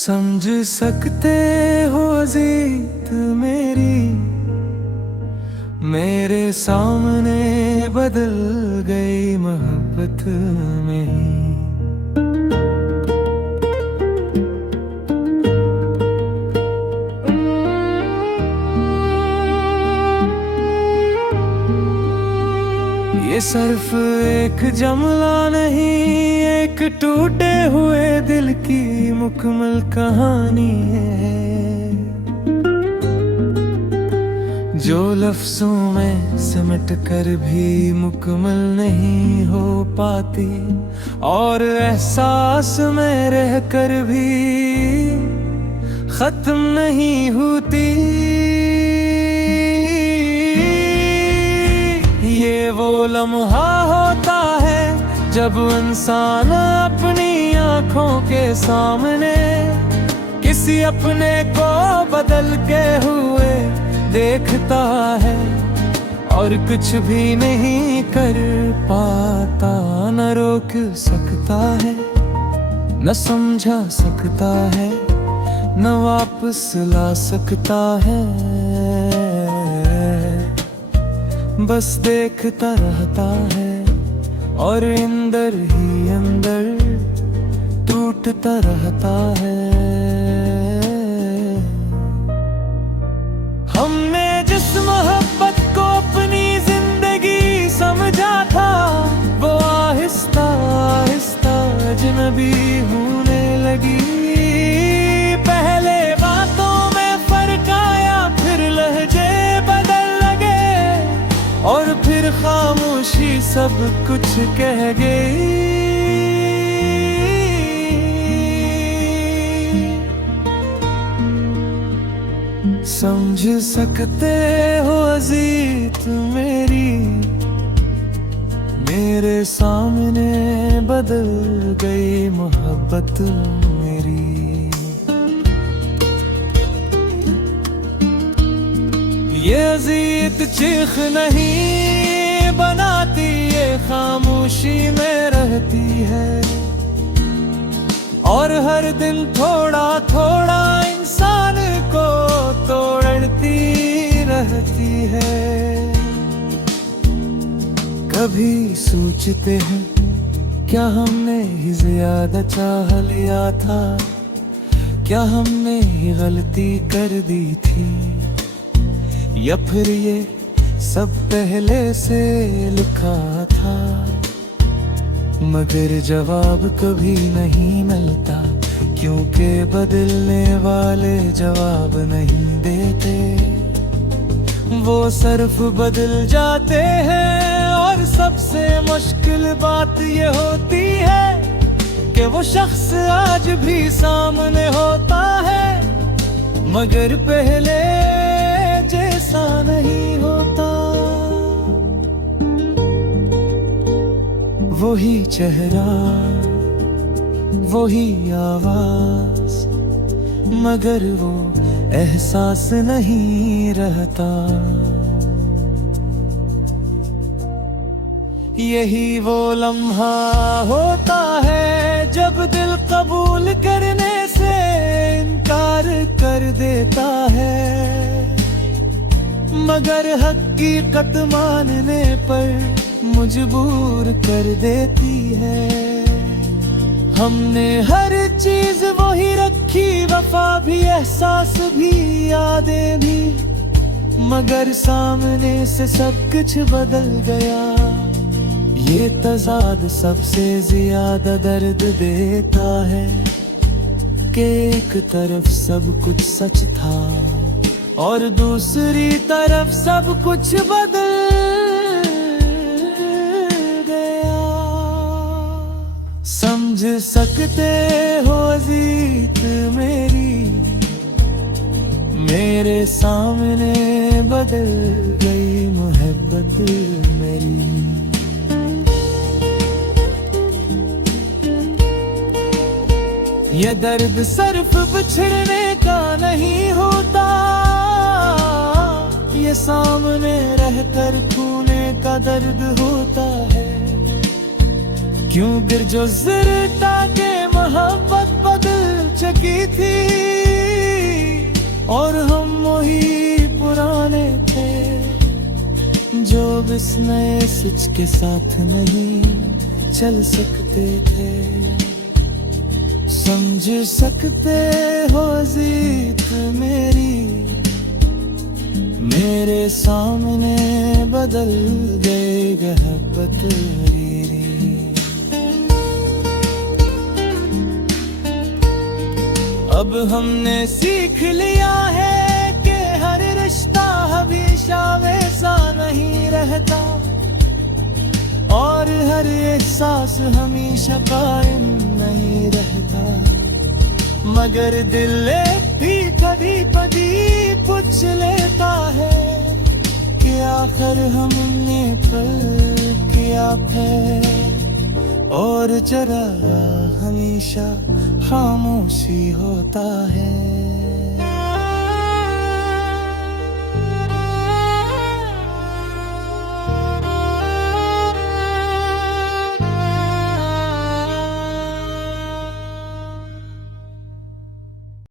समझ सकते हो अजीत मेरी, मेरे सामने बदल गई मोहब्बत में ही। ये सिर्फ एक जमला नहीं, एक टूटे हुए दिल की मुकम्मल कहानी है, जो लफ्जों में सिमट कर भी मुकम्मल नहीं हो पाती, और एहसास में रह कर भी खत्म नहीं होती। ये वो लम्हा होता है जब इंसान अपनी आँखों के सामने किसी अपने को बदल के हुए देखता है, और कुछ भी नहीं कर पाता, न रोक सकता है, न समझा सकता है, न वापस ला सकता है, बस देखता रहता है और अंदर ही अंदर टूटता रहता है। हमने जिस मोहब्बत को अपनी जिंदगी समझा था, वो आहिस्ता आहिस्ता अजनबी होने लगी। पहले बातों में फर्क आया, फिर लहजे बदल लगे, और फिर खामोशी सब कुछ कह गई। समझ सकते हो अजीत मेरी, मेरे सामने बदल गई मोहब्बत मेरी। ये अजीत चीख नहीं बनाती, ये खामोशी में रहती है, और हर दिन थोड़ा थोड़ा इंसान को तोड़ती रहती है। कभी सोचते हैं क्या हमने ही ज्यादा चाह लिया था, क्या हमने ही गलती कर दी थी, या फिर ये सब पहले से लिखा था। मगर जवाब कभी नहीं मिलता, क्योंकि बदलने वाले जवाब नहीं देते, वो सिर्फ बदल जाते हैं। और सबसे मुश्किल बात ये होती है कि वो शख्स आज भी सामने होता है, मगर पहले जैसा नहीं होता। वही चेहरा, वही आवाज, मगर वो एहसास नहीं रहता। यही वो लम्हा होता है जब दिल कबूल करने से इनकार कर देता है, मगर हकीकत मानने पर मजबूर कर देती है। हमने हर चीज वही रखी, वफा भी, एहसास भी, यादें भी, मगर सामने से सब कुछ बदल गया। ये तज़ाद सबसे ज्यादा दर्द देता है कि एक तरफ सब कुछ सच था, और दूसरी तरफ सब कुछ बदल गया। समझ सकते हो अजीत मेरी, मेरे सामने बदल गई मोहब्बत मेरी। ये दर्द सिर्फ बिछड़ने का नहीं होता, ये सामने रहकर खोने का दर्द होता है। क्यों गिर जो ज़रता के मोहब्बत बदल चुकी थी और हम वही पुराने थे जो इस नए स्विच के साथ नहीं चल सकते थे। समझ सकते हो जीत मेरी, मेरे सामने बदल गई गहबत मेरी। अब हमने सीख लिया है कि हर रिश्ता हमेशा वैसा नहीं रहता और हर एहसास हमेशा कायम नहीं रहता, मगर दिल भी कभी कभी पूछ लेता है कि आखिर हमने पर किया है, और जरा हमेशा खामोशी होता है।